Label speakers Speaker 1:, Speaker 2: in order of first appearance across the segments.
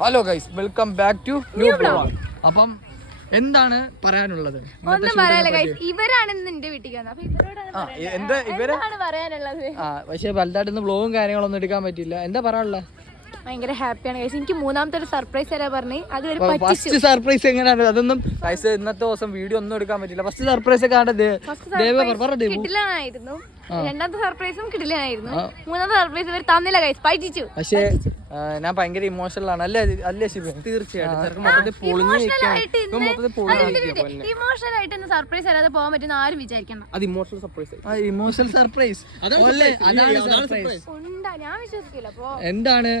Speaker 1: Hello guys welcome back to new blog അപ്പം എന്താണ് പറയാനുള്ളത്?
Speaker 2: ഒന്നും പറയാനില്ല ഗൈസ് ഇവരാണ് ഇന്ന് എന്റെ വീട്ടിൽ വന്നത്. അപ്പൊ ഇവരോടാണ്
Speaker 1: ആ, എന്താ ഇവരെ?
Speaker 2: എന്താണ് പറയാനുള്ളത്?
Speaker 1: ആ പക്ഷെ വലുതായിട്ടൊന്നും ബ്ലോഗും കാര്യങ്ങളൊന്നും എടുക്കാൻ പറ്റില്ല എന്താ പറയാനുള്ളത്?
Speaker 2: ഭയങ്കര ഹാപ്പിയാണ് ഗൈസ് എനിക്ക് മൂന്നാമത്തെ ഒരു സർപ്രൈസ് തരാ പറഞ്ഞു? അത് ഒരു പറ്റിച്ചു.
Speaker 1: ഫസ്റ്റ് സർപ്രൈസ് എങ്ങനെയാണ്? അതൊന്നും ഗൈസ് ഇന്നത്തെ ദിവസം വീഡിയോ ഒന്നും എടുക്കാൻ പറ്റില്ല ഫസ്റ്റ് സർപ്രൈസ് ഒക്കെ ആണ് ദേ- ദേവ പറ- പറ ദേവു.
Speaker 2: കിട്ടില്ലായിരുന്നു രണ്ടാമത്തെ സർപ്രൈസും കിട്ടില്ലായിരുന്നു മൂന്നാമത്തെ സർപ്രൈസ് ഇവർ തന്നില്ല ഗൈസ് പറ്റിച്ചു.
Speaker 1: പക്ഷേ ഞാൻ ഭയങ്കര ഇമോഷണൽ ആണ്. അല്ലേ അല്ലേ ശിവ?
Speaker 3: തീർച്ചയായിട്ടും.
Speaker 2: ഇമോഷണൽ ആയിട്ട് ഇന്ന് ഇമോഷണൽ ആയിട്ട് ഇന്ന് സർപ്രൈസ് തരാതെ പോകാൻ പറ്റുന്ന ആരും വിചാരിക്കണം
Speaker 3: അത് ഇമോഷണൽ സർപ്രൈസ്
Speaker 1: ആ ഇമോഷണൽ സർപ്രൈസ് അതാണ് സർപ്രൈസ്
Speaker 2: ഉണ്ടാ? ഞാൻ വിശ്വസിക്കില്ല
Speaker 1: എന്താണ്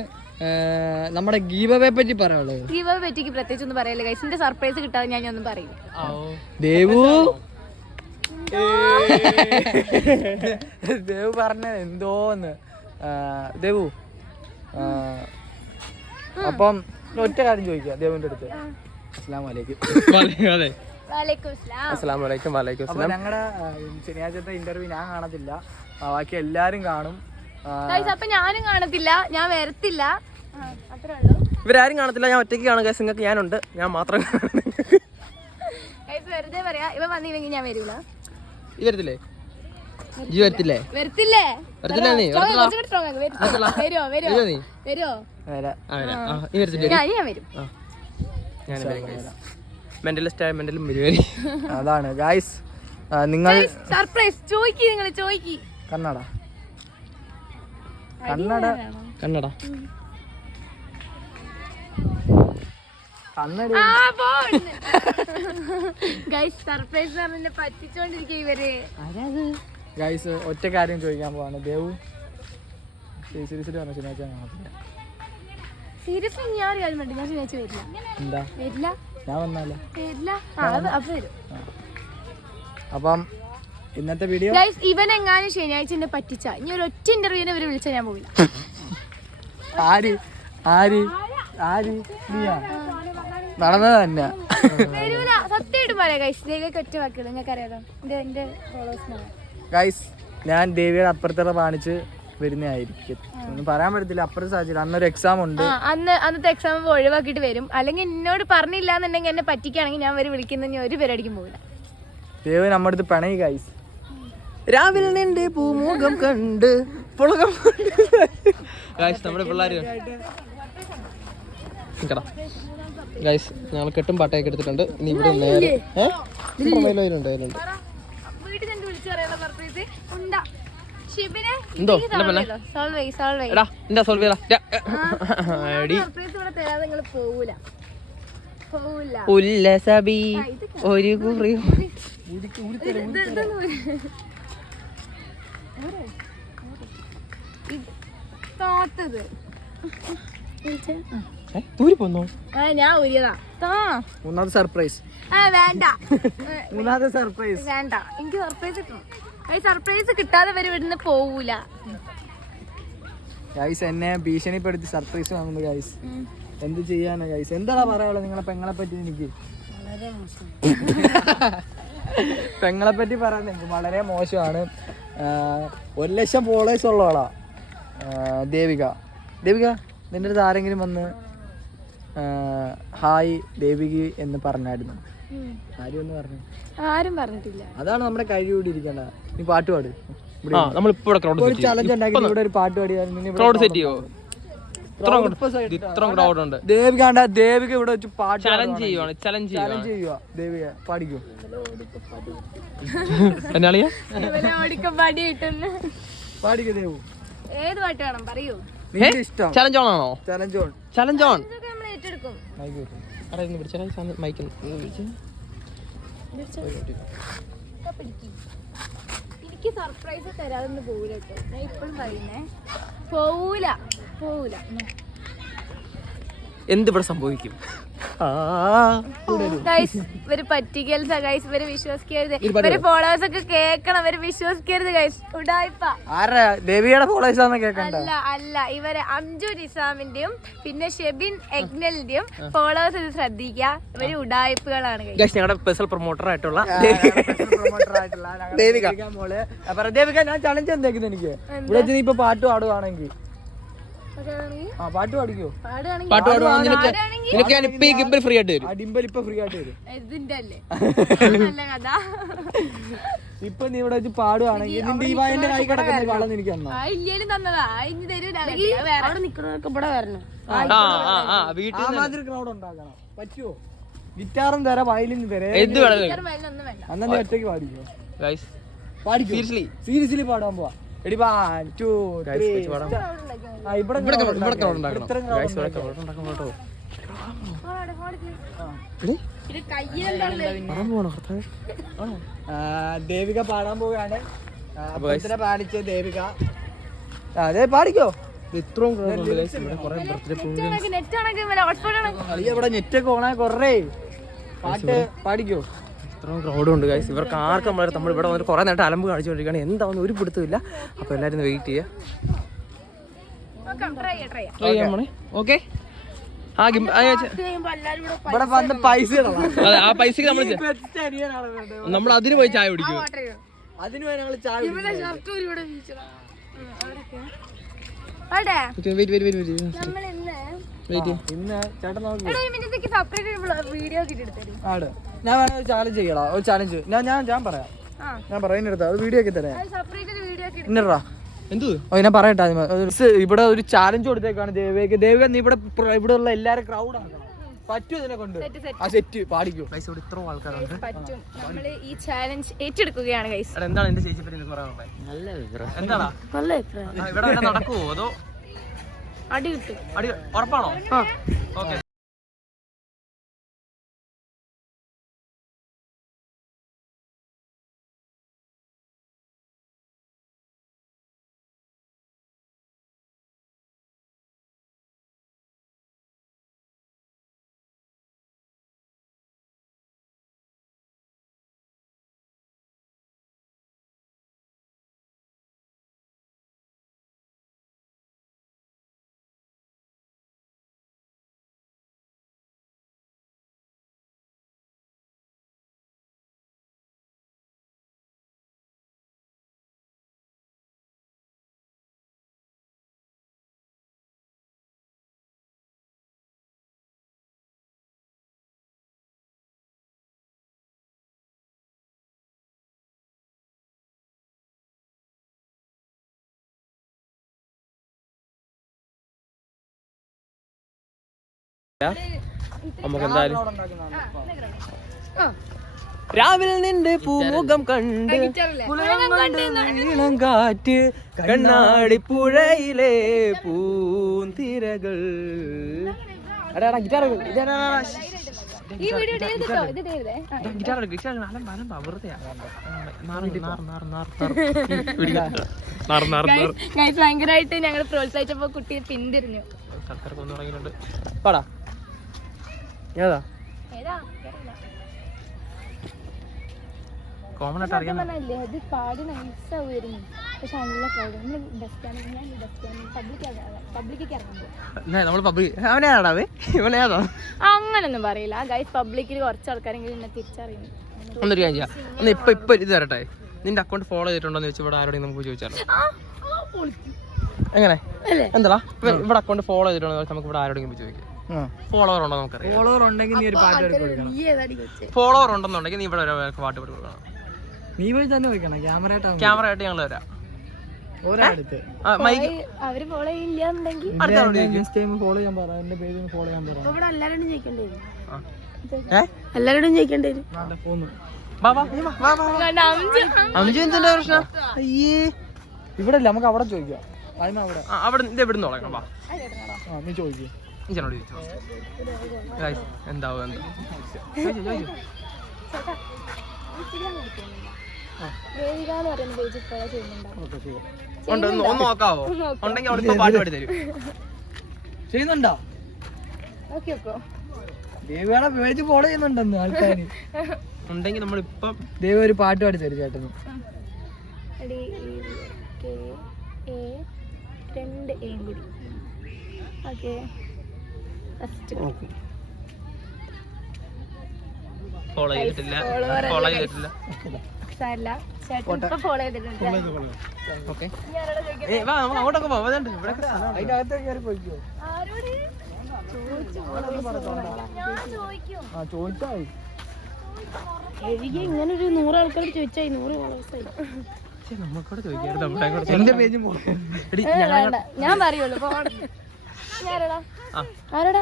Speaker 1: നമ്മുടെ ഗീവവേ പറ്റി പറയാനുള്ളത്?
Speaker 2: ഗീവവേ പറ്റിക്ക് പ്രത്യേകിച്ച് ഒന്നും പറയില്ല ഗൈസിന്റെ സർപ്രൈസ് കിട്ടാതെ ഞാൻ ഒന്നും പറയില്ല.
Speaker 1: ദേവു? ദേവു പറഞ്ഞത് എന്തോന്ന്? ദേവു അപ്പം ഒറ്റ കാര്യം ചോദിക്കാം ദേവിന്റെ അടുത്ത്. അസ്ലാം വലൈക്കും
Speaker 2: വാലേക്കും അസ്സലാം.
Speaker 3: അസ്സലാം വലൈക്കും വലൈക്കും
Speaker 1: അപ്പൊ ഞങ്ങളുടെ ശനിയാഴ്ചത്തെ ഇന്റർവ്യൂ ഞാൻ കാണത്തില്ല. ബാക്കി എല്ലാരും കാണും.
Speaker 2: അപ്പൊ ഞാനും കാണത്തില്ല. ഞാൻ വരത്തില്ല. അത്രേ ഉള്ളൂ.
Speaker 3: ഇവരാരും കാണത്തില്ല. ഞാൻ ഒറ്റയ്ക്ക് കാണും. കേസ് നിങ്ങൾക്ക് ഞാനുണ്ട്. ഞാൻ മാത്രം
Speaker 2: വെറുതെ പറയാ ഇവ വന്നില്ലെങ്കിൽ ഞാൻ വരൂല.
Speaker 3: ഈ വരത്തില്ലേ? ജി വരത്തില്ലേ?
Speaker 2: വരത്തില്ലേ?
Speaker 3: വരത്തില്ല നീ നീ. വരത്തില്ലേ.
Speaker 2: വരും.
Speaker 3: മെന്റലിസ്റ്റ് ആയ മെന്റലും വരുവായിരിക്കും
Speaker 1: അതാണ്. ഗായ്സ് നിങ്ങൾ
Speaker 2: സർപ്രൈസ് ചോയ്ക്ക് നിങ്ങൾ ചോയ്ക്ക്.
Speaker 1: കന്നഡ. കന്നഡ.
Speaker 3: കണ്ണട
Speaker 1: കന്നഡ
Speaker 2: സർപ്രൈസ് പറഞ്ഞെ പറ്റിച്ചോണ്ടിരിക്കുക ഇവർ.
Speaker 1: ഗൈസ് ഒറ്റ കാര്യം ചോദിക്കാൻ പോവാണ്. ദേവു സീരിയസ്ലി പറഞ്ഞ ശനിയാഴ്ച കാണത്തില്ല
Speaker 2: സീരിയസ്ലി ഞാൻ കാര്യം ഞാൻ ശനിയാഴ്ച വരില്ല.
Speaker 1: എന്താ?
Speaker 2: വരില്ല?
Speaker 1: ഞാൻ വന്നാലോ?
Speaker 2: വരില്ല. ആ, അത് അപ്പൊ വരും.
Speaker 1: അപ്പം ഇന്നത്തെ വീഡിയോ
Speaker 2: ഗൈസ് ഇവൻ എങ്ങാനും ശനിയാഴ്ച എന്നെ പറ്റിച്ച. ഇനി ഒരു ഒറ്റ ഇന്റർവ്യൂവിനെ ഇവർ വിളിച്ചാൽ ഞാൻ പോവില്ല.
Speaker 1: ആര്? ആര്? ആര്? നീയാ നടന്നത് തന്നെ.
Speaker 2: സത്യമായിട്ട് പറയാം ഗൈസ്
Speaker 1: ഞാൻ ദേവിയുടെ അപ്പുറത്തുള്ള പാണിച്ച് വരുന്നതായിരിക്കും. ഒന്നും പറയാൻ പറ്റത്തില്ല. അപ്പുറത്തെ സാഹചര്യം. അന്നൊരു എക്സാം ഉണ്ട്.
Speaker 2: അന്ന് അന്നത്തെ എക്സാം ഒഴിവാക്കിയിട്ട് വരും. അല്ലെങ്കിൽ എന്നോട് പറഞ്ഞില്ല എന്നുണ്ടെങ്കിൽ എന്നെ പറ്റിക്കുകയാണെങ്കിൽ ഞാൻ വരെ വിളിക്കുന്ന ഒരു പരിപാടിക്കും പോകില്ല
Speaker 1: ദേവ് നമ്മുടെ അടുത്ത് പിണങ്ങി ഗൈസ്
Speaker 3: രാവിലെ നിന്റെ പൂമുഖം കണ്ട് പുളകം ഗൈസ് നമ്മുടെ പിള്ളേർ ഗൈസ് ഞങ്ങൾ കെട്ടും പാട്ടയൊക്കെ എടുത്തിട്ടുണ്ട്. ഇനി ഇവിടെ നേരെ ഏഹ് ഉണ്ട് അതിലുണ്ട് എന്തോ? എടാ എന്താ സോൾവ് ചെയ്യടാ?
Speaker 2: സർപ്രൈസ് ഇവിടെ തരാതെ പോവൂല. പോവൂല.
Speaker 3: ഉല്ലസബി ഒരു കുറി
Speaker 2: താത്തത്.
Speaker 3: ഊരി പോന്നോ?
Speaker 2: ഞാൻ ഊരിയതാ. താ.
Speaker 1: മൂന്നാമത്തെ സർപ്രൈസ്
Speaker 2: ആ വേണ്ട.
Speaker 1: മൂന്നാമത്തെ സർപ്രൈസ്
Speaker 2: വേണ്ട. എനിക്ക് സർപ്രൈസ് കിട്ടണം. സർപ്രൈസ് കിട്ടാതെ വരെ ഇവിടുന്ന് പോവൂല.
Speaker 1: ഗൈസ് എന്നെ ഭീഷണിപ്പെടുത്തി സർപ്രൈസ് വാങ്ങുന്നു ഗൈസ് എന്ത് ചെയ്യാനാ ഗൈസ് എന്താടാ പറയാനുള്ളത്? നിങ്ങളെ പെങ്ങളെ പറ്റി എനിക്ക്. പെങ്ങളെ പറ്റി പറയാൻ എനിക്ക് വളരെ മോശമാണ്. ഒരു ലക്ഷം ഫോളോവേഴ്സ് ഉള്ളവളാ. ദേവിക. ദേവിക നിന്റെ അടുത്ത് ആരെങ്കിലും വന്ന് ഹായ് ദേവികി എന്ന് പറഞ്ഞായിരുന്നു. ആരും എന്ന് പറഞ്ഞു
Speaker 2: ആരും പറഞ്ഞിട്ടില്ല.
Speaker 1: അതാണ് നമ്മുടെ കഴിവ് ഇരിക്കേണ്ട നീ പാട്ട് പാട്. ഇവിടെ
Speaker 3: ആ നമ്മളിപ്പോ ഇവിടെ ക്രൗഡ്
Speaker 1: ഒരു ചലഞ്ച് ഉണ്ടാക്കി നീ ഇവിടെ ഒരു പാട്ട് ദേവിക ഇവിടെ വെച്ച്
Speaker 3: ചലഞ്ച് ചെയ്യുവാണ് ചലഞ്ച്
Speaker 1: ചലഞ്ച്
Speaker 3: ചെയ്യുവാണ്
Speaker 1: ചെയ്യുക ദേവിക പാടിക്കോ?
Speaker 3: എന്നാളിയാ?
Speaker 1: ദേവു?
Speaker 2: ഏത് പാട്ട് വേണം? പറയൂ.
Speaker 1: നിന്റെ ഇഷ്ടം.
Speaker 3: ചലഞ്ച് ഓൺ ആണോ?
Speaker 1: ചലഞ്ച് ഓൺ
Speaker 3: ചലഞ്ച് ഓൺ
Speaker 2: ഏറ്റെടുക്കും
Speaker 3: അവിടെ ഇരുന്ന് പിടിച്ചാൽ മൈക്ക് വിളിച്ച്
Speaker 2: ഇതൊക്കെ എനിക്ക് സർപ്രൈസ് തരാതൊന്നും പോവില്ല കേട്ടോ. ഞാൻ ഇപ്പോഴും പറയുന്നേ. പോവൂല. പോവൂല.
Speaker 3: എന്തിവിടെ സംഭവിക്കും?
Speaker 2: ഗൈസ് ഇവർ ഗൈസ് ഇവർ വിശ്വസിക്കരുത്. ഇവർ ഫോളോവേഴ്സ് ഒക്കെ കേക്കണം. ഇവർ വിശ്വസിക്കരുത് ഗൈസ് ഉടായിപ്പ
Speaker 1: ആരാ? ദേവിയുടെ ഫോളോവേഴ്സ്
Speaker 2: അല്ല അല്ല. ഇവരെ അംജു നിസാമിന്റെയും പിന്നെ ഷെബിൻ എഗ്നലിന്റെയും ഫോളോവേഴ്സ് ഇത് ശ്രദ്ധിക്കുക ഇവർ ഉടായ്പകളാണ് ഗൈസ്
Speaker 3: ഞങ്ങളുടെ സ്പെഷ്യൽ പ്രൊമോട്ടർ ആയിട്ടുള്ള
Speaker 1: പ്രൊമോട്ടർ ആയിട്ടുള്ള ദേവിക. ദേവിക ഞാൻ ചലഞ്ച് എന്തേക്കുന്നു എനിക്ക്. ഇവിടെ ഇപ്പൊ പാട്ട് പാടുവാണെങ്കിൽ ആ പാട്ട് പാടിക്കോ?
Speaker 3: പാട്ട് പാടുവാണെങ്കിൽ നിനക്ക് നിനക്ക് ഞാൻ ഇപ്പൊ ഈ ഗിബിൾ ഫ്രീ ആയിട്ട് തരും
Speaker 1: അടിമ്പൽ ഇപ്പൊ ഫ്രീ ആയിട്ട് തരും
Speaker 2: ഇതിന്റെ നല്ല കഥ.
Speaker 1: ഇപ്പൊ നീ ഇവിടെ വെച്ച് പാടുവാണെങ്കിൽ നിന്റെ ഈ വായന്റെ കൈ കിടക്കുന്ന വളം എനിക്ക്
Speaker 3: വീട്ടിൽ
Speaker 1: ആ മാതിരി ക്രൗഡ് ഉണ്ടാക്കണം. പറ്റുമോ ഗിറ്റാറും തരാം വയലിൻ തരാം
Speaker 3: എന്ത് വേണം
Speaker 2: ഒന്നും വേണ്ട.
Speaker 1: അന്നാ നീ ഒറ്റയ്ക്ക് പാടിക്കോ?
Speaker 3: ഗൈസ്
Speaker 1: പാടിക്കോ?
Speaker 3: സീരിയസ്ലി
Speaker 1: സീരിയസ്ലി പാടാൻ പോവാ. എടി വൺ ടു ത്രീ
Speaker 3: പാടാം.
Speaker 1: ആ ഇവിടെ
Speaker 3: ഇവിടെ
Speaker 1: crowd
Speaker 3: ഇവിടെ
Speaker 1: ഉണ്ടാക്കാം.
Speaker 3: crowd ഉണ്ടാക്കണം. ഗൈസ് ഇവിടെ
Speaker 1: ഉണ്ടാക്കാം.
Speaker 3: ഉണ്ടാക്കണം കേട്ടോ
Speaker 1: ദേവിക പാടാൻ പോവുകയാണ്. അപ്പച്ചനെ പാടിച്ച ദേവിക. അതെ പാടിക്കോ.
Speaker 3: ഇത്രയും
Speaker 2: നെറ്റ്
Speaker 1: നെറ്റൊക്കെ ഓണാ കൊറേ. പാട്ട് പാടിക്കോ.
Speaker 3: ഇത്രയും ക്രൗഡും ഉണ്ട് ഗൈസ് ഇവർക്ക് ആർക്കും നമ്മൾ നമ്മൾ ഇവിടെ വന്നിട്ട് കുറേ നേരത്തെ അലമ്പ് കാണിച്ചുകൊണ്ടിരിക്കുകയാണ്. എന്താണെന്ന് ഒരു പിടുത്തമില്ല അപ്പോൾ എല്ലാവരും വെയിറ്റ് ചെയ്യാം.
Speaker 2: നോക്കാം ട്രൈ ചെയ്യാം
Speaker 3: ഓക്കെ
Speaker 2: ഇവിടെ
Speaker 1: വന്ന് പൈസ
Speaker 3: ആ പൈസക്ക് നമ്മൾ നമ്മൾ അതിന് പോയി ചായ കുടിക്കും
Speaker 2: വാട്ടർ
Speaker 1: അതിന് പോയി ചായ
Speaker 2: ഇന്ന്
Speaker 3: വെയിറ്റ്
Speaker 1: ഇന്ന് ചേട്ടൻ
Speaker 2: വീഡിയോ കിട്ടി എടുത്ത്
Speaker 1: ആട്. ഞാൻ വേണേ ഒരു ചാലഞ്ച് ചെയ്യടാ. ഒരു ചാലഞ്ച് ഞാൻ ഞാൻ ഞാൻ പറയാം.
Speaker 2: ആ.
Speaker 1: ഞാൻ പറയുന്നെടുത്ത അത് വീഡിയോ ഒക്കെ തരാം.
Speaker 2: അത്
Speaker 3: എന്ത്?
Speaker 1: ഓ ഞാൻ പറയട്ടെ ഇവിടെ ഒരു ചാലഞ്ച് കൊടുത്തേക്കാണ് ദേവിക ദേവിക നീ ഇവിടെ ഇവിടെ ഉള്ള എല്ലാരും ക്രൗഡ് ആണ് പറ്റൂ ഇതിനെ കൊണ്ട്? ആ സെറ്റ്. പാടിക്കോ.
Speaker 3: ഗൈസ് ഇവിടെ ഇത്ര ആൾക്കാരുണ്ട്.
Speaker 2: പറ്റും. നമ്മൾ ഈ ചാലഞ്ച് ഏറ്റെടുക്കുകയാണ് ഗൈസ്
Speaker 3: എന്താണ് എന്റെ ചേച്ചി പറ്റി നിനക്ക് പറയാനുള്ളത് നല്ല എന്താടാ?
Speaker 2: നല്ല അഭിപ്രായം.
Speaker 3: ആ, ഇവിടെ നടക്കുവോ? അതോ
Speaker 2: അടി കിട്ടും.
Speaker 3: അടി ഉറപ്പാണോ? ഓക്കെ. നമുക്ക് എന്തായാലും രാവിലെ നിന്റെ പൂമുഖം കണ്ട് ഈണം കാറ്റ് കണ്ണാടി പുഴയിലെ പൂന്തിരകൾ.
Speaker 2: ഭയങ്കരമായിട്ട് ഞങ്ങൾ പ്രോത്സാഹിച്ചപ്പോ കുട്ടിയെ പിന്തിരിഞ്ഞു.
Speaker 3: പാടാ. ഏതാ? കോമൺ ആയിട്ട് അറിയാം
Speaker 2: ഇത് പാടി നൈസാ പക്ഷെ നല്ല ക്രൗഡ് നമ്മൾ ബസ് സ്റ്റാൻഡിൽ ഞാൻ ബസ് സ്റ്റാൻഡിൽ പബ്ലിക് പബ്ലിക്കൊക്കെ ഇറങ്ങുമ്പോൾ
Speaker 3: നമ്മൾ പബ്ലിക് അവനേതാടാ അവേ ഇവനേതാ
Speaker 2: അങ്ങനൊന്നും പറയില്ല. ഗൈസ് പബ്ലിക്കിൽ കുറച്ച് ആൾക്കാരെങ്കിലും എന്നെ തിരിച്ചറിയുന്നു
Speaker 3: ഒന്നൊരു കാര്യം ചെയ്യാം. ഒന്ന് ഇപ്പൊ ഇപ്പൊ ഇത് തരട്ടെ. നിന്റെ അക്കൗണ്ട് ഫോളോ ചെയ്തിട്ടുണ്ടോ എന്ന് ഇവിടെ ആരോടെയും നമുക്ക് ചോദിച്ചാലോ? എങ്ങനെ? എന്താ ഇവിടെ അക്കൗണ്ട് ഫോളോ ചെയ്തിട്ടുണ്ടോ നമുക്ക് ഇവിടെ ആരോടെങ്കിലും ചോദിക്കാം. ഫോളോവർ ഉണ്ടോ നമുക്കറിയാം.
Speaker 1: ഫോളോവർ ഉണ്ടെങ്കിൽ നീ ഒരു പാട്ട് എടുത്ത് കൊടുക്കണം
Speaker 3: ഫോളോവർ ഉണ്ടെന്നുണ്ടെങ്കിൽ നീ ഇവിടെ ഒരു പാട്ട് പാടി കൊടുക്കണം
Speaker 1: നീ പോയി തന്നെ വെക്കണം ക്യാമറ
Speaker 3: ക്യാമറ ആയിട്ട് ഞങ്ങൾ വരാം.
Speaker 1: ഒരാടുത്ത്
Speaker 2: അവർ ഫോളോ
Speaker 1: നെക്സ്റ്റ് ടൈം ഫോളോ ചെയ്യാൻ പറ എന്റെ പേര് ഫോളോ ചെയ്യാൻ പറ.
Speaker 2: ഇവിടെ ചോദിക്കേണ്ടി? വരും ചോദിക്കേണ്ടി വരും.
Speaker 3: അഞ്ചു എന്തിന്റെ പ്രശ്നം? അയ്യേ.
Speaker 1: ഇവിടെ നമുക്ക് അവിടെ ചോദിക്കാം. അവിടെ.
Speaker 3: ആ, അവിടെ നിന്ന് തുടങ്ങണം? വാ.
Speaker 1: ആ നീ ചോദിക്കും.
Speaker 3: ചേട്ടനോട് ചോദിച്ചോ എന്താവും എന്താ ചോദിച്ചോ, ചോദിച്ചോ. നോക്കാവോ? ഉണ്ടെങ്കിൽ അവിടെ ഇപ്പൊ പാട്ട് പാടി തരും.
Speaker 1: ചെയ്യുന്നുണ്ടോ?
Speaker 2: ഓക്കെ ഓക്കോ.
Speaker 1: ദേവിയുടെ പേജ് ഫോളോ ചെയ്യുന്നുണ്ടെന്ന് ആൾക്കാര്?
Speaker 3: ഉണ്ടെങ്കിൽ നമ്മളിപ്പം
Speaker 1: ദേവി ഒരു പാട്ട് പാടി തരും ചേട്ടന്.
Speaker 2: രണ്ട് എയും കൂടി. ഓക്കെ.
Speaker 3: ഫോളോ ചെയ്തിട്ടില്ല. ഫോളോ ചെയ്തിട്ടില്ല.
Speaker 2: സാരില്ല ചേട്ടൻ ഇപ്പൊ ഫോളോ ചെയ്തിട്ടുണ്ട്.
Speaker 3: ഓക്കെ
Speaker 2: ഇനി ആരോടാ ചോദിക്കുന്നത്?
Speaker 3: ഏ വാ നമുക്ക് അങ്ങോട്ടൊക്കെ പോവാം. അതുണ്ട് ഇവിടെ
Speaker 1: അതിന്റെ അകത്തേക്ക് കയറി പോയിക്കോ.
Speaker 2: ആരോട്? ചോദിച്ചു ഞാൻ ചോദിക്കും.
Speaker 1: ആ ചോദിച്ചാ.
Speaker 2: ഇങ്ങനെ ഒരു നൂറ് ആൾക്കാരോട് ചോദിച്ചായി. നൂറ്
Speaker 3: അങ്ങോട്ട്
Speaker 1: എന്റെ പേജും
Speaker 2: ഞാൻ പറയുള്ളൂ.
Speaker 1: അവിടെ?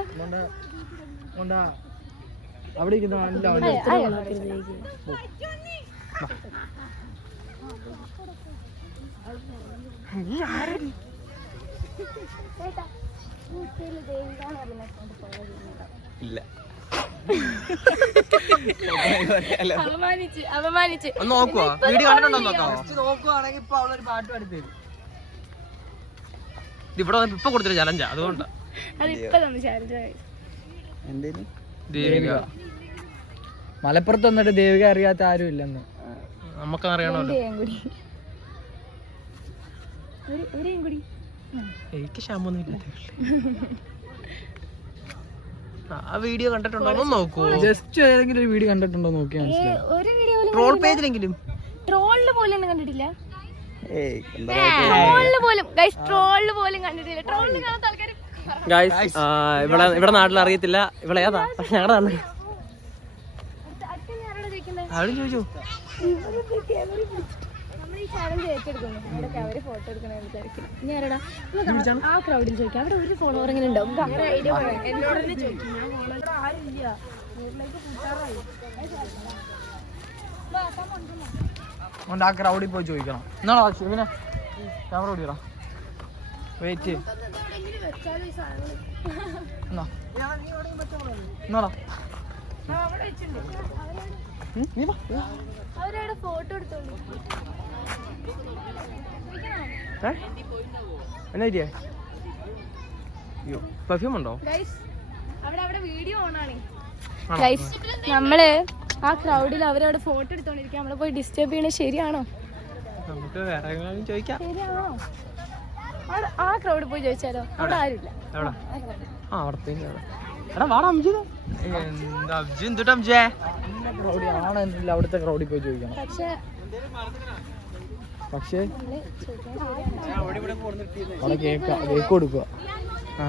Speaker 3: ഇല്ല.
Speaker 2: അപമാനിച്ച് അപമാനിച്ച്.
Speaker 3: ഒന്ന് നോക്കുവാ? വീഡിയോ കണ്ടിട്ടുണ്ടോ
Speaker 1: നോക്കുവാണെങ്കിൽ ഇപ്പൊ അവളൊരു പാട്ട് പാടി തരും
Speaker 3: ഇവിടെ വന്നപ്പോ ഇപ്പൊ കൊടുത്തൊരു ചലഞ്ചാ അതുകൊണ്ട്. ദേവിക.
Speaker 1: മലപ്പുറത്ത് വന്നിട്ട് ദേവിക അറിയാത്ത ആരും ഇല്ലെന്ന്.
Speaker 3: നമുക്ക് അറിയണമല്ലോ എനിക്ക് ക്ഷാമൊന്നും ഇല്ല ആ വീഡിയോ കണ്ടിട്ടുണ്ടോ? ഒന്ന് നോക്കൂ.
Speaker 1: ജസ്റ്റ് ഏതെങ്കിലും ഒരു വീഡിയോ കണ്ടിട്ടുണ്ടോ നോക്കിയാൽ
Speaker 2: ഒരു വീഡിയോ പോലും
Speaker 3: ട്രോൾ പേജിലെങ്കിലും
Speaker 2: ട്രോളിൽ പോലും കണ്ടിട്ടില്ല. ട്രോളിൽ പോലും ഗൈസ് ട്രോളിൽ പോലും കണ്ടിട്ടില്ല. ട്രോളിൽ കാണാത്ത ആൾക്കാർ
Speaker 3: ഗൈസ് ഇവിടെ ഇവിടെ നാട്ടിൽ അറിയത്തില്ല. ഇവിടെ ഏതാ? പക്ഷെ ഞങ്ങളുടെ നാട്ടിൽ ചോദിച്ചു?
Speaker 2: ആ ക്രൗഡിൽ ചോദിക്കാം. അവിടെ ഒരു ഫോളോവർ എങ്ങനെ ഉണ്ടാവും? നമുക്ക്
Speaker 1: അതുകൊണ്ട് ആ ക്രൗഡിൽ പോയി ചോദിക്കണം. എന്നാണോ ശിവനെ? ക്യാമറ ഓടിയടാ. വെയിറ്റ്
Speaker 2: ണ്ടോ വെച്ചാലോ ഈ സാധനങ്ങൾ
Speaker 1: എന്നാ? എന്നാടാ?
Speaker 2: ആ, അവിടെ വെച്ചിട്ടുണ്ട്. അവരോട്
Speaker 1: ഉം, നീ വാ.
Speaker 2: അവരവിടെ ഫോട്ടോ എടുത്തോളൂ.
Speaker 3: ഏ? എന്നാ ഇരിയേ അയ്യോ പെർഫ്യൂം ഉണ്ടോ?
Speaker 2: ഗൈസ് അവിടെ അവിടെ വീഡിയോ ഓണാണ് ഗൈസ് നമ്മൾ ആ ക്രൗഡിൽ അവരവിടെ ഫോട്ടോ എടുത്തോണ്ടിരിക്കുക നമ്മളെ പോയി ഡിസ്റ്റർബ് ചെയ്യണേ ശരിയാണോ?
Speaker 3: നമുക്ക് വേറെ ചോദിക്കാം.
Speaker 2: ശരിയാണോ? ആ ക്രൗഡ് പോയി ചോദിച്ചാലോ? അവിടെ ആരുമില്ല.
Speaker 3: അവിടുത്തെ
Speaker 1: ക്രൗഡിൽ പോയി ചോദിക്കണം.
Speaker 2: പക്ഷേ
Speaker 1: പക്ഷേ അവിടെ കേക്ക് കേക്ക് കൊടുക്കുക.
Speaker 3: ആ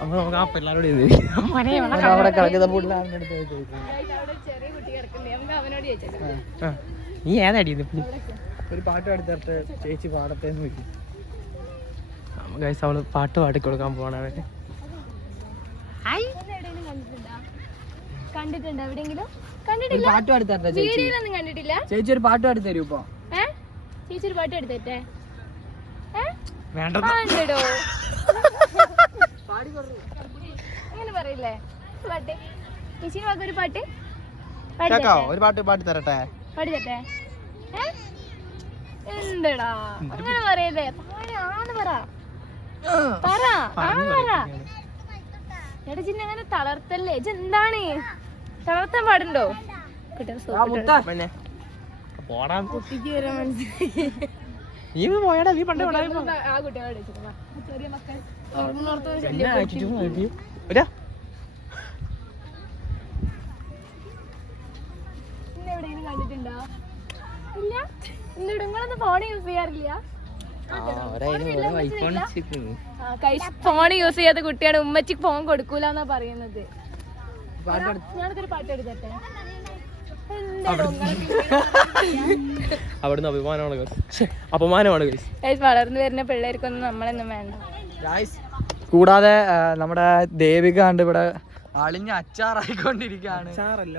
Speaker 3: അപ്പൊ നമുക്ക് ആ പിള്ളേരോട്
Speaker 1: അവിടെ കിടക്കുന്ന പുള്ളിലാരുടെ അടുത്ത് പോയി ചോദിക്കും.
Speaker 3: നീ ഏതാടി
Speaker 1: ഒരു പാട്ട് പാടിത്തരട്ടെ ചേച്ചി പാടത്തെ എന്ന്
Speaker 3: ഗൈസ് അവൾ പാട്ട് പാടി കൊടുക്കാൻ
Speaker 2: പോണ
Speaker 1: പാട്ട് ചേച്ചി.
Speaker 2: വീഡിയോയിലൊന്നും കണ്ടിട്ടില്ല.
Speaker 1: ചേച്ചി ഒരു പാട്ട് പാടി തരൂ ഇപ്പൊ.
Speaker 2: ഏ? ചേച്ചി ഒരു പാട്ട്
Speaker 3: വേണ്ട
Speaker 2: അങ്ങനെ പറയില്ലേ? പാട്ട്. വാക്ക് ഒരു പാട്ട്. പാടി
Speaker 3: ഒരു പാട്ട് പാടി തരട്ടെ?
Speaker 2: പാടി തരട്ടെ? എന്തടാ? അങ്ങനെ പറയല്ലേ? പാടാന്ന് പറ. പറ ആ പറ. എടാ ചിന്ന അങ്ങനെ തളർത്തല്ലേ? ഇജ്ജ് എന്താണ്? തളർത്താൻ പാടുണ്ടോ?
Speaker 3: നീ പോയടാ നീ പണ്ട്.
Speaker 2: ചെറിയ മക്കൾ ഉറങ്ങുന്നോർത്ത്
Speaker 3: ഒരാ
Speaker 2: ഇന്ന് എവിടെയെങ്കിലും കണ്ടിട്ടുണ്ടോ ഇല്ല ഫോൺ യൂസ് ചെയ്യാറില്ല. ഫോൺ യൂസ് ചെയ്യാത്ത കുട്ടിയാണ് ഉമ്മച്ചിക്ക് ഫോൺ കൊടുക്കൂല എന്നാ പറയുന്നത് ഞാനൊരു പാട്ട് എടുത്തട്ടെ
Speaker 3: അവിടുന്ന് അഭിമാനമാണ് അപമാനമാണ്.
Speaker 2: വളർന്നു വരുന്ന പിള്ളേർക്കൊന്നും നമ്മളൊന്നും വേണ്ട.
Speaker 1: കൂടാതെ നമ്മുടെ ദേവിക ഉണ്ട് ഇവിടെ അളിഞ്ഞ അച്ചാറായിക്കൊണ്ടിരിക്കുകയാണ്.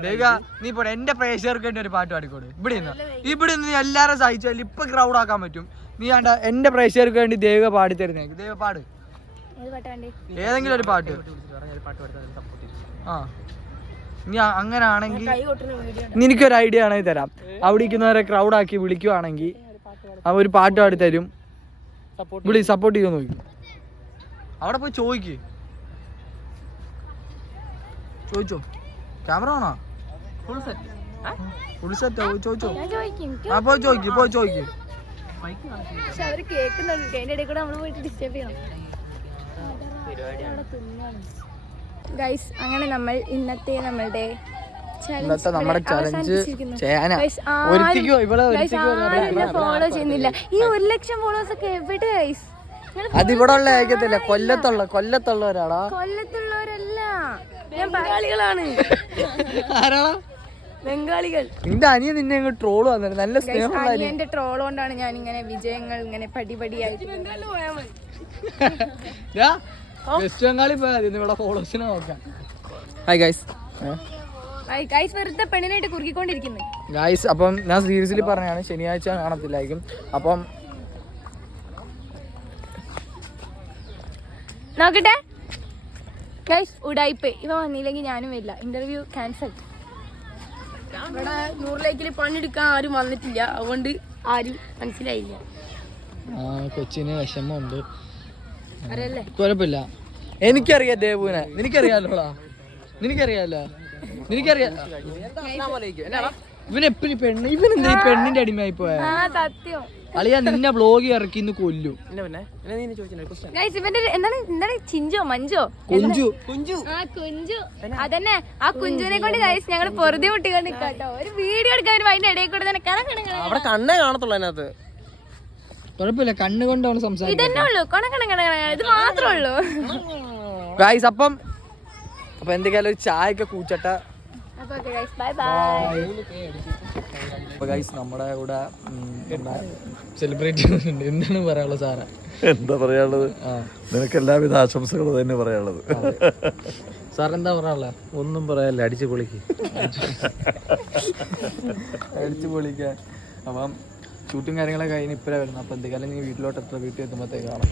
Speaker 1: ദേവിക നീ ഇപ്പോൾ എന്റെ പ്രേക്ഷകർക്ക് വേണ്ടി ഒരു പാട്ട് പാടിക്കോട്. ഇവിടെ നിന്ന് ഇവിടെ നിന്ന് നീ എല്ലാരും സഹിച്ചാൽ ഇപ്പൊ ക്രൗഡ് ആക്കാൻ പറ്റും. നീ വേണ്ട എന്റെ പ്രേക്ഷകർക്ക് വേണ്ടി ദേവിക പാടി തരുന്നേ. ദേവ പാട്.
Speaker 2: പാട്ടാ
Speaker 1: ഏതെങ്കിലും ഒരു പാട്ട്. ആ. നീ അങ്ങനാണെങ്കിൽ
Speaker 2: കൈ കൊട്ടുന്ന വീഡിയോ
Speaker 1: നിനക്കൊരു ഐഡിയ ആണെങ്കിൽ തരാം. അവിടെ ഇരിക്കുന്നവരെ ക്രൗഡ് ആക്കി വിളിക്കുവാണെങ്കിൽ അവ ഒരു പാട്ട് പാടി. തരും. വിളി സപ്പോർട്ട് ചെയ്യുമെന്ന് നോക്കി അവിടെ പോയി ചോദിക്ക്. ചോദിച്ചോ? ക്യാമറ ആണോ
Speaker 3: ഫുൾ സെറ്റ്
Speaker 1: ഫുൾ സെറ്റ് ചോദിച്ചോ? ആ പോയി ചോദിക്കും പോയി ചോദിക്കും.
Speaker 2: പക്ഷെ അവർ കേൾക്കുന്നുണ്ട്. അതിന്റെ ഇടയിൽ കൂടെ നമ്മൾ പോയിട്ട് ഡിസ്റ്റർബ് ചെയ്യണം. ഗൈസ് അങ്ങനെ നമ്മൾ ഇന്നത്തെ നമ്മളുടെ
Speaker 1: ഇന്നത്തെ നമ്മുടെ ചലഞ്ച്. ചെയ്യാനാ?
Speaker 2: ഫോളോ ചെയ്യുന്നില്ല. ഈ ഒരു ലക്ഷം ഫോളോവേഴ്സ് ഒക്കെ എവിടെ ഗൈസ്
Speaker 1: അതിവിടെ ഉള്ള കൊല്ലത്തുള്ള കൊല്ലത്തുള്ളവരാടാ
Speaker 2: കൊല്ലത്തുള്ളവരല്ല. ഞാൻ ബംഗാളികളാണ്.
Speaker 1: ആരാണോ
Speaker 2: ബംഗാളികൾ.
Speaker 1: നിന്റെ അനിയൻ നിന്നെ അങ്ങ് ട്രോൾ വന്നിട്ട് നല്ല സ്നേഹമുള്ള
Speaker 2: എന്റെ ട്രോൾ കൊണ്ടാണ് ഞാൻ ഇങ്ങനെ വിജയങ്ങൾ ഇങ്ങനെ പടിപടിയായിട്ട്
Speaker 1: വെസ്റ്റ് ബംഗാളിൽ പോയാൽ ഇവിടെ ഫോളോസിനെ നോക്കാം.
Speaker 3: ഹായ് ഗൈസ്
Speaker 2: ഗൈസ് വെറുതെ പെണ്ണിനായിട്ട് കുറുക്കിക്കൊണ്ടിരിക്കുന്നു.
Speaker 1: ഗായ്സ് അപ്പം ഞാൻ സീരിയസ്ലി പറഞ്ഞാണ് ശനിയാഴ്ച കാണത്തില്ലായിരിക്കും. അപ്പം
Speaker 2: നോക്കട്ടെ. ഗൈസ് ഉടായിപ്പ്. ഇവ വന്നില്ലെങ്കിൽ ഞാനും വരില്ല. ഇന്റർവ്യൂ ക്യാൻസൽ ഇവിടെ നൂറിലേക്കിൽ പണിയെടുക്കാൻ ആരും വന്നിട്ടില്ല. അതുകൊണ്ട് ആരും മനസ്സിലായില്ല.
Speaker 1: ആ, കൊച്ചിന് വിഷമമുണ്ട്. കുഴപ്പമില്ല. എനിക്കറിയാം ദേവുവിനെ. നിനക്കറിയാലോടാ? നിനക്കറിയാലോ? നിനക്കറിയാ. ഇവൻ എപ്പോഴും പെണ്ണ്? ഇവനെന്താ പെണ്ണിന്റെ അടിമയായി പോയ?
Speaker 2: ആ സത്യം.
Speaker 1: അളിയാ നിന്നെ ബ്ലോഗ് ഇറക്കി ഇന്ന് കൊല്ലും.
Speaker 2: ഗൈസ് ഇവന്റെ ഒരു- എന്താണ്? എന്താണ്? ചിഞ്ചോ മഞ്ചോ
Speaker 1: കുഞ്ചു.
Speaker 3: കുഞ്ചു.
Speaker 2: ആ കുഞ്ചു. അതന്നെ. ആ കുഞ്ചുവിനെ കൊണ്ട് ഗൈസ് ഞങ്ങൾ പൊറുതി മുട്ടിക്കൊണ്ട് നിക്കാട്ടോ ഒരു വീഡിയോ എടുക്കാൻ വരുമ്പോ അതിന്റെ ഇടയിൽ കൂടെ തന്നെ കണ കണ കണ.
Speaker 3: അവിടെ കണ്ണേ കാണത്തുള്ളൂ അതിനകത്ത്.
Speaker 1: കുഴപ്പമില്ല കണ്ണുകൊണ്ട് അവൻ സംസാരിക്കും
Speaker 2: ഇതന്നെ ഉള്ളൂ. കണ കണ കണ കണ കണ. ഇത് മാത്രമേ ഉള്ളൂ.
Speaker 1: ഗൈസ് അപ്പം അപ്പൊ എന്തെങ്കിലും ഒരു ചായ ഒക്കെ കൂച്ചട്ട.
Speaker 2: അപ്പൊ ഓക്കെ ഗൈസ് ബൈ ബൈ
Speaker 1: അപ്പൊ ഗൈസ് നമ്മുടെ കൂടെ സെലിബ്രേറ്റ് ചെയ്യുന്നുണ്ട്. എന്താണ് പറയാനുള്ളത് സാറേ?
Speaker 4: എന്താ പറയാനുള്ളത്? നിനക്ക് എല്ലാവിധ ആശംസകളും തന്നെ പറയാനുള്ളത്.
Speaker 1: സാർ എന്താ പറയാനുള്ളത്?
Speaker 4: ഒന്നും പറയാനില്ല അടിച്ചു പൊളിക്ക്.
Speaker 1: അടിച്ചു പൊളിക്കാൻ അപ്പം ഷൂട്ടും കാര്യങ്ങളൊക്കെ കഴിഞ്ഞ് ഇപ്പഴേ വരുന്നത്. അപ്പം എന്തെങ്കിലും നീ വീട്ടിലോട്ട് എത്ര? വീട്ടിൽ എത്തുമ്പോഴത്തേക്കാണ് കാണാം.